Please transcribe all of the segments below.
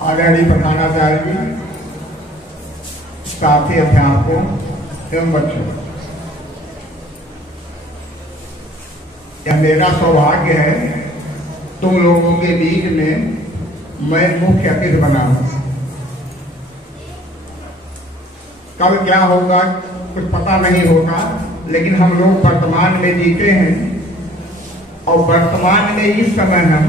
आदरणीय प्रधानाचार्य जी, साथी अध्यापकों एवं बच्चों, यह मेरा सौभाग्य है तुम लोगों के बीच में मैं मुख्य अतिथि बना हूं। कल क्या होगा कुछ पता नहीं होगा, लेकिन हम लोग वर्तमान में जीते हैं और वर्तमान में इस समय हम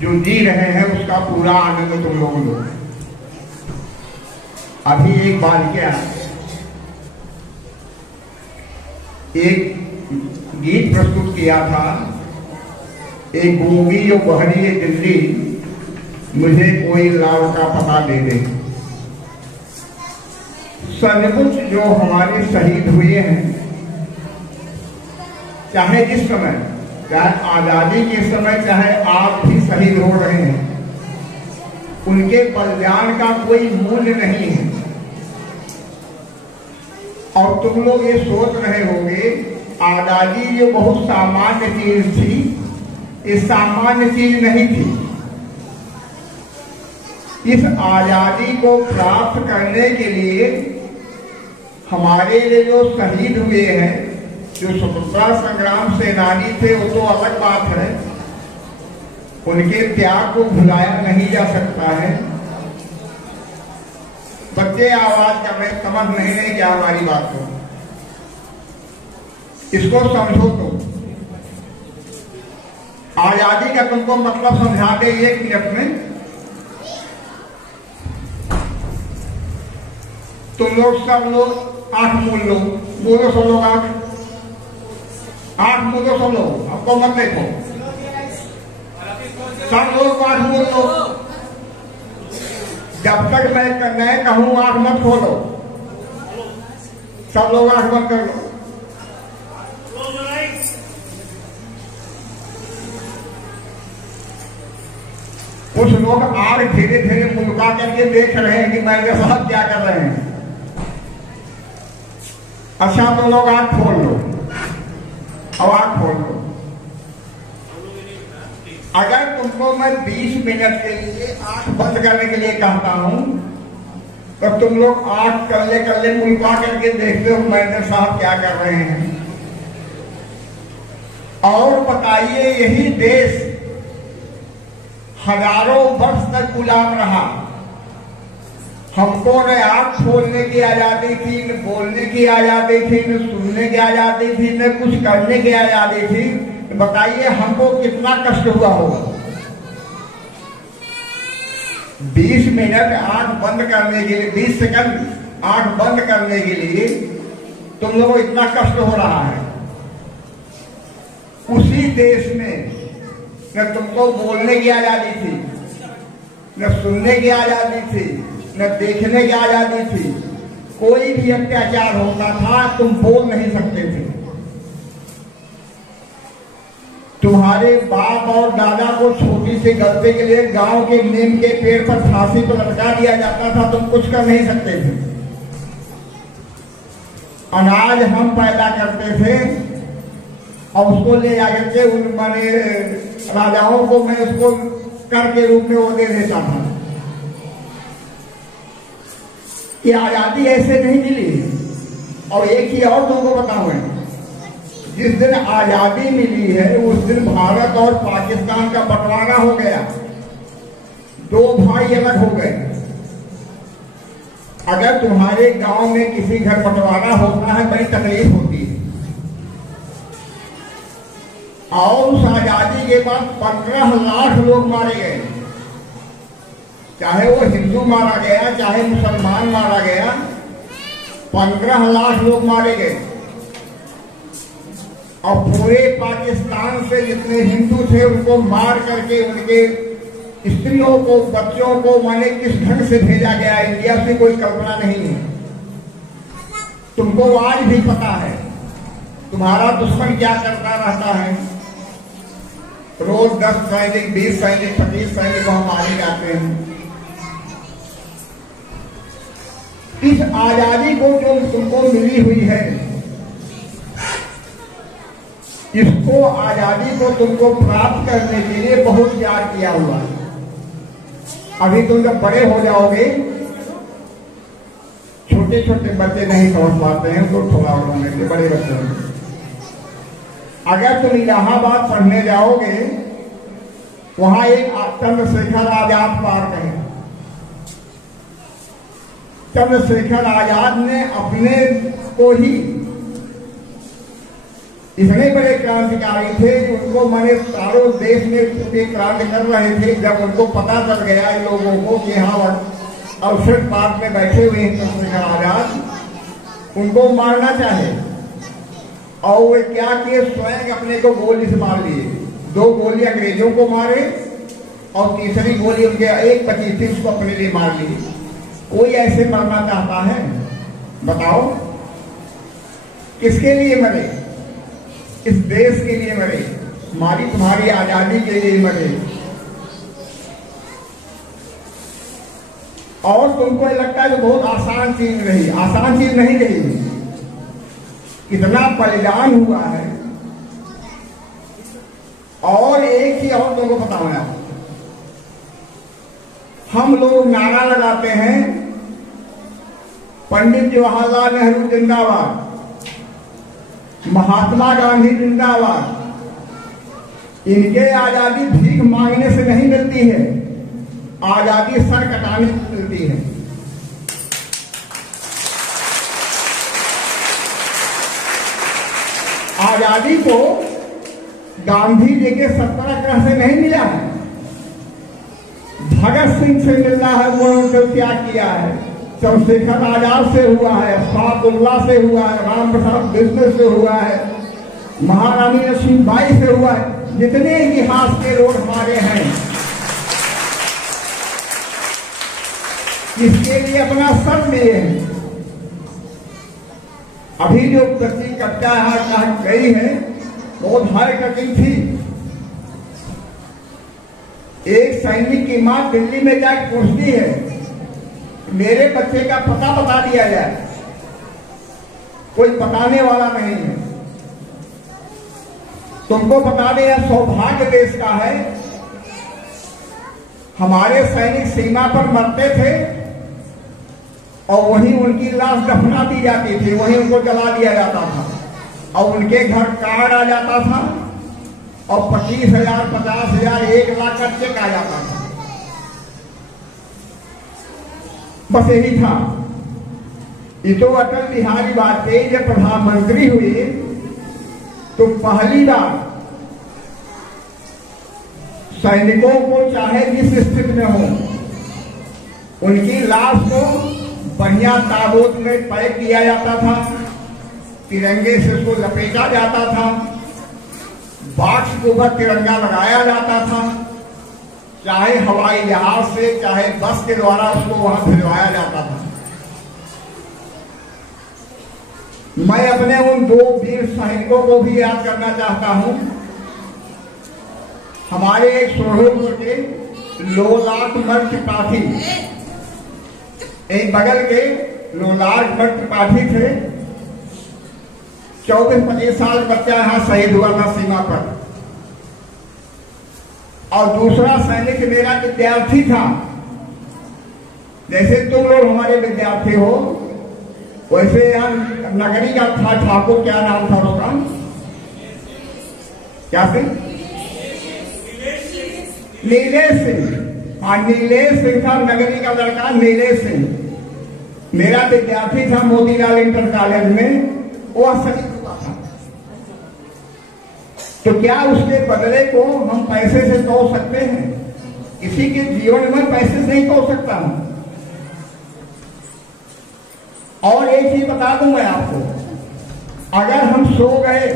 जो जी रहे हैं उसका पूरा आनंद तुम लोग लो। अभी एक बालिका एक गीत प्रस्तुत किया था, एक गूंगी जो बहरी है दिल्ली, मुझे कोई लाल का पता दे दे। सचमुच जो हमारे शहीद हुए हैं, चाहे जिस समय, चाहे आजादी के समय, चाहे आप भी शहीद हो रहे हैं, उनके बलिदान का कोई मूल्य नहीं है। और तुम लोग ये सोच रहे होंगे आजादी ये बहुत सामान्य चीज थी, ये सामान्य चीज नहीं थी। इस आजादी को प्राप्त करने के लिए हमारे लिए जो शहीद हुए हैं, जो स्वतंत्रता संग्राम सेनानी थे, वो तो अलग बात है, उनके त्याग को भुलाया नहीं जा सकता है। बच्चे आवाज कर रहे, समझ नहीं रहे क्या हमारी बात को, इसको समझो। तो आजादी का तुमको मतलब समझा दे एक मिनट में। तुम लोग सब लोग आंख मूल लो, बोलो सब लोग आंख मूलो सब लोग, आपको मत देखो, सब लोग आंख मूल लो। जब तक मैं कहूं आंख मत खोलो, सब लोग आंख बंद कर लो। कुछ लोग आग धीरे धीरे मुल्का करके देख रहे हैं कि मेरे साथ क्या कर रहे हैं। अच्छा, तो लोग आंख खोल लो, अब आंख खोल लो। अगर तुमको मैं 20 मिनट के लिए आंख बंद करने के लिए कहता हूं, तो तुम लोग आंख कर ले मुल्का करके देखते हो मेरे साथ क्या कर रहे हैं। और बताइए, यही देश हजारों वर्ष तक गुलाम रहा। हमको न आंख खोलने की आजादी थी, न बोलने की आजादी थी, न सुनने की आजादी थी, न कुछ करने की आजादी थी। बताइए हमको कितना कष्ट हुआ होगा। 20 मिनट आंख बंद करने के लिए, 20 सेकंड आंख बंद करने के लिए तुम लोगों को इतना कष्ट हो रहा है। उसी देश में न तुमको बोलने की आजादी थी, न सुनने की आजादी थी, न देखने की आजादी थी। कोई भी अत्याचार होता था, तुम बोल नहीं सकते थे। तुम्हारे बाप और दादा को छोटी सी गलती के लिए गांव के नीम के पेड़ पर फांसी पर लटका दिया जाता था, तुम कुछ कर नहीं सकते थे। अनाज हम पैदा करते थे और उसको ले जाकर के उन माने राजाओं को मैं उसको कर के रूप में वो दे देता था। ये आजादी ऐसे नहीं मिली। और एक ही और तुमको बताऊं, जिस दिन आजादी मिली है उस दिन भारत और पाकिस्तान का बंटवारा हो गया, दो भाई अलग हो गए। अगर तुम्हारे गांव में किसी घर बंटवारा होता है, बड़ी तकलीफ होती है। और उस आजादी के बाद 15 लाख लोग मारे गए, चाहे वो हिंदू मारा गया, चाहे मुसलमान मारा गया, 15 लाख लोग मारे गए। और पूरे पाकिस्तान से जितने हिंदू थे उनको मार करके उनके स्त्रियों को, बच्चों को माने किस ढंग से भेजा गया, इंडिया से कोई कल्पना नहीं है। तुमको आज भी पता है तुम्हारा दुश्मन क्या करता रहता है। रोज 10 सैनिक, 20 सैनिक, 25 सैनिक को हम मारे जाते हैं। इस आजादी को जो तुमको मिली हुई है, इसको आजादी को तुमको प्राप्त करने के लिए बहुत त्याग किया हुआ है। अभी तुम जब बड़े हो जाओगे, छोटे छोटे बच्चे नहीं समझ पाते हैं तो थोड़ा होने के बड़े बच्चे होंगे। अगर तुम इलाहाबाद पढ़ने जाओगे, वहां एक चंद्रशेखर आजाद पार्क है। चंद्रशेखर आजाद ने अपने को ही इतने बड़े क्रांतिकारी थे कि उनको मैंने सारों देश में पूरे क्रांति कर रहे थे। जब उनको पता चल गया इन लोगों को कि हाँ अवसर पार्क में बैठे हुए हैं चंद्रशेखर आजाद, उनको मारना चाहे, और वे क्या किए, स्वयं अपने को गोली से मार लिए। 2 गोली अंग्रेजों को मारे और तीसरी गोली उनके एक बची थी, उसको अपने लिए मार ली। कोई ऐसे मरना चाहता है? बताओ, किसके लिए मरे? इस देश के लिए मरे, हमारी तुम्हारी आजादी के लिए मरे। और तुमको लगता है कि बहुत आसान चीज रही, आसान चीज नहीं रही। इतना बलिदान हुआ है। और एक ही और तुमको बताऊंगा, हम लोग नारा लगाते हैं पंडित जवाहरलाल नेहरू जिंदाबाद, महात्मा गांधी जिंदाबाद। इनके आजादी भीख मांगने से नहीं मिलती है, आजादी सर कटाने से मिलती है। आजादी को गांधी जी के सत्याग्रह से नहीं मिला है, भगत सिंह से मिला है, उन्होंने त्याग किया है। चंद्रशेखर आजाद से हुआ है, अशफाकुल्लाह से हुआ है, राम प्रसाद बिस्मिल से हुआ है, महारानी लक्ष्मीबाई से हुआ है। जितने इतिहास के रोड हमारे हैं, इसके लिए अपना सब लिए हैं। अभी जो प्रति कच्चा गई है, बहुत हाई कटिंग थी। एक सैनिक की मां दिल्ली में जाकर पूछती है, मेरे बच्चे का पता बता दिया जाए। कोई बताने वाला नहीं है। तुमको बता दें, यह सौभाग्य देश का है। हमारे सैनिक सीमा पर मरते थे और वहीं उनकी लाश दफना दी जाती थी, वहीं उनको जला दिया जाता था, और उनके घर कार्ड आ जाता था और 25,000, 50,000, 1 लाख का चेक आ जाता था। बस यही था। ये तो अटल बिहारी वाजपेयी जब प्रधानमंत्री हुए तो पहली बार सैनिकों को चाहे जिस स्थिति में हो, उनकी लाश को बढ़िया ताबूत में पैक किया जाता था, तिरंगे से उसको लपेटा जाता था, बॉक्स के ऊपर तिरंगा लगाया जाता था, चाहे हवाई जहाज से चाहे बस के द्वारा उसको वहां भिजवाया जाता था। मैं अपने उन 2 वीर सैनिकों को भी याद करना चाहता हूं। हमारे एक सोहरपुर के लोलाट मठ त्रिपाठी, एक बगल के लोलाट मठ त्रिपाठी थे। 24-25 साल बच्चा यहां शहीद हुआ था सीमा पर। और दूसरा सैनिक मेरा विद्यार्थी था। जैसे तुम लोग हमारे विद्यार्थी हो, वैसे यहाँ नगरी का था ठाकुर, क्या नाम था उसका, क्या सिंह, नीलेश सिंह। हाँ, नीलेश सिंह था, नगरी का लड़का नीलेश सिंह मेरा विद्यार्थी था मोतीलाल इंटर कॉलेज में। वह शहीद हुआ था। तो क्या उसके बदले को हम पैसे से तोड़ सकते हैं? किसी के जीवन में पैसे से नहीं तोड़ सकता हूं। और एक चीज बता दूं मैं आपको, अगर हम सो गए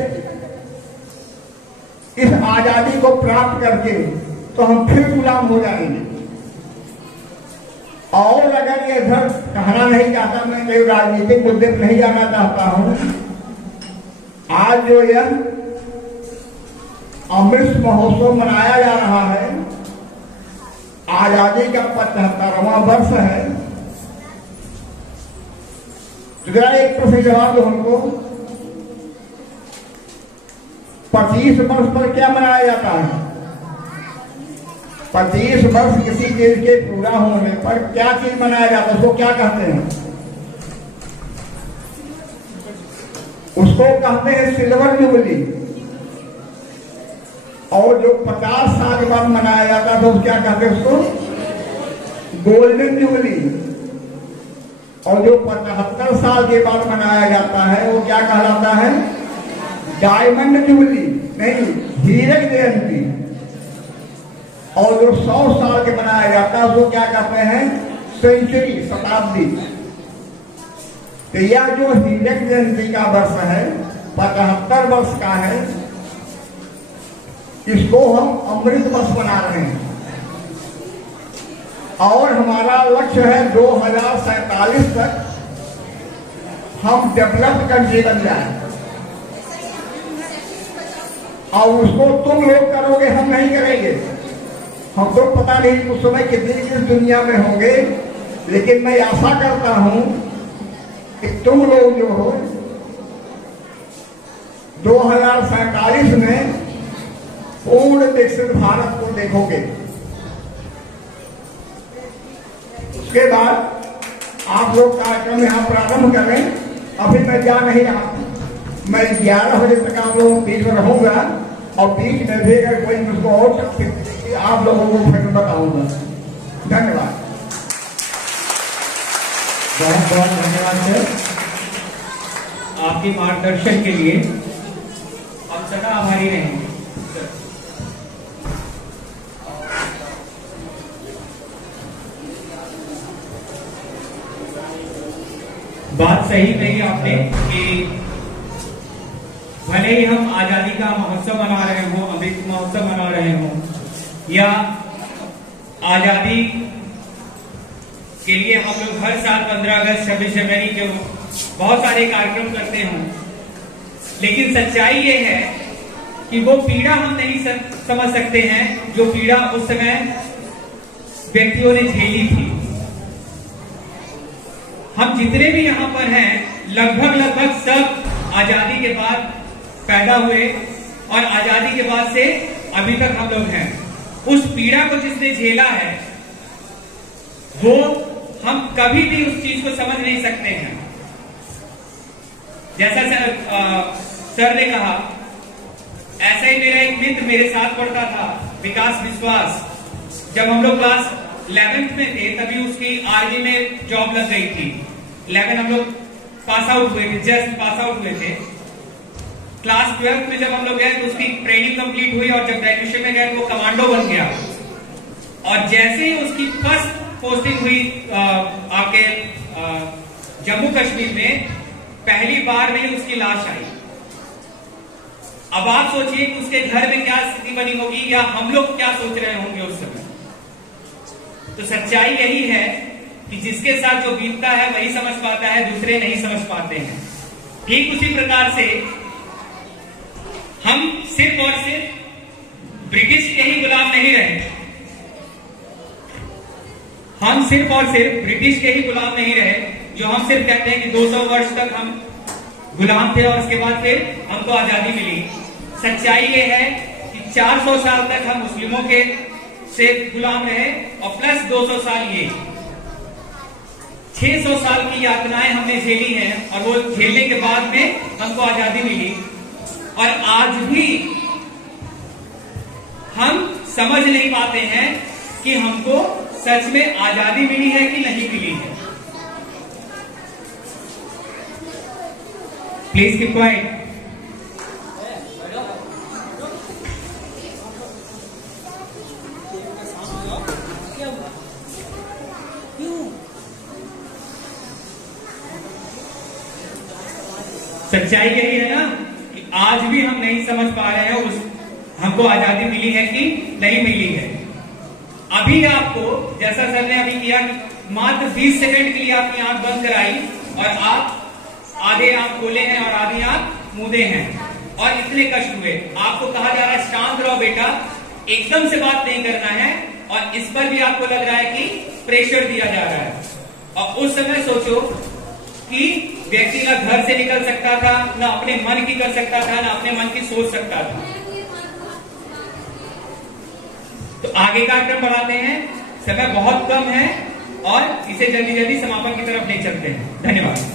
इस आजादी को प्राप्त करके, तो हम फिर गुलाम हो जाएंगे। और अगर ये इधर कहना नहीं चाहता, मैं कोई राजनीतिक मुद्दे पर नहीं जाना चाहता हूं। आज जो यह अमृत महोत्सव मनाया जा रहा है, आजादी का 75वां वर्ष है। तो जरा एक प्रश्न जवाब दो हमको, 25 वर्ष पर क्या मनाया जाता है? 25 वर्ष किसी चीज के पूरा होने पर क्या चीज मनाया जाता है, उसको क्या कहते हैं? उसको कहते हैं सिल्वर जुबली। और जो 50 साल के बाद मनाया जाता है तो क्या कहते हैं उसको? Golden jubilee. और जो 75 साल के बाद मनाया जाता है वो क्या कहलाता है? डायमंड जुबली, नहीं, हीरक जयंती। और जो 100 साल के मनाया जाता है उसको क्या कहते हैं? सेंचुरी, शताब्दी। तो यह जो हीरक जयंती का वर्ष है 75 वर्ष का है, इसको हम अमृत वर्ष बना रहे हैं। और हमारा लक्ष्य है 2047 तक हम डेवलप्ड कंट्री बन जाए। और उसको तुम लोग करोगे, हम नहीं करेंगे। हम तो पता नहीं उस समय कितनी किस दुनिया में होंगे, लेकिन मैं आशा करता हूं कि तुम लोग जो हो 2047 में पूर्ण विकसित भारत को देखोगे। उसके बाद आप लोग कार्यक्रम यहाँ प्रारंभ करें। अभी मैं जा नहीं रहा, मैं 11 बजे तक आप लोगों के बीच में रहूंगा और बीच में भी अगर कोई मुझको और आप लोगों को फिर बताऊंगा। धन्यवाद। बहुत बहुत धन्यवाद सर, आपके मार्गदर्शन के लिए हम सदा आभारी रहेंगे। बात सही कही आपने कि भले ही हम आजादी का महोत्सव मना रहे हों, अमृत महोत्सव मना रहे हों, या आजादी के लिए हम लोग हर साल 15 अगस्त 26 जनवरी के बहुत सारे कार्यक्रम करते हों, लेकिन सच्चाई ये है कि वो पीड़ा हम नहीं समझ सकते हैं जो पीड़ा उस समय व्यक्तियों ने झेली थी। हम जितने भी यहाँ पर हैं लगभग सब आजादी के बाद पैदा हुए और आजादी के बाद से अभी तक हम लोग हैं। उस पीड़ा को जिसने झेला है वो हम कभी भी उस चीज को समझ नहीं सकते हैं। जैसा सर ने कहा, ऐसा ही मेरा एक मित्र मेरे साथ पढ़ता था, विकास विश्वास। जब हम लोग क्लास 11th में थे तभी उसकी आर्मी में जॉब लग गई थी। 11 हम लोग पास आउट हुए थे, जस्ट पास आउट हुए थे। क्लास 12th में जब हम लोग गए तो उसकी ट्रेनिंग कंप्लीट हुई और जब ग्रेजुएशन में गए तो वो कमांडो बन गया। और जैसे ही उसकी फर्स्ट पोस्टिंग हुई आपके जम्मू कश्मीर में, पहली बार में ही उसकी लाश आई। अब आप सोचिए कि उसके घर में क्या स्थिति बनी होगी या हम लोग क्या सोच रहे होंगे उस समय। तो सच्चाई यही है कि जिसके साथ जो बीतता है वही समझ पाता है, दूसरे नहीं समझ पाते हैं। ठीक उसी प्रकार से हम सिर्फ और सिर्फ ब्रिटिश के ही गुलाम नहीं रहे। हम सिर्फ और सिर्फ ब्रिटिश के ही गुलाम नहीं रहे, जो हम सिर्फ कहते हैं कि 200 वर्ष तक हम गुलाम थे और उसके बाद फिर हमको आजादी मिली। सच्चाई ये है कि 400 साल तक हम मुस्लिमों के से गुलाम रहे और प्लस 200 साल ये 600 साल की यातनाएं हमने झेली हैं और वो झेलने के बाद में हमको आजादी मिली। और आज भी हम समझ नहीं पाते हैं कि हमको सच में आजादी मिली है कि नहीं मिली है। Please keep quiet. सच्चाई यही है ना कि आज भी हम नहीं समझ पा रहे हैं उस हमको आजादी मिली है कि नहीं मिली है। अभी आपको जैसा सर ने अभी किया, मात्र 20 सेकंड के लिए आपकी आंख बंद कराई और आप आधे आंख खोले हैं और आधी आंख मूंदे हैं और इतने कष्ट हुए। आपको कहा जा रहा है शांत रहो बेटा, एकदम से बात नहीं करना है, और इस पर भी आपको लग रहा है कि प्रेशर दिया जा रहा है। और उस समय सोचो कि व्यक्ति ना घर से निकल सकता था, ना अपने मन की कर सकता था, ना अपने मन की सोच सकता था। तो आगे का क्रम बढ़ाते हैं, समय बहुत कम है और इसे जल्दी जल्दी समापन की तरफ ले चलते हैं। धन्यवाद।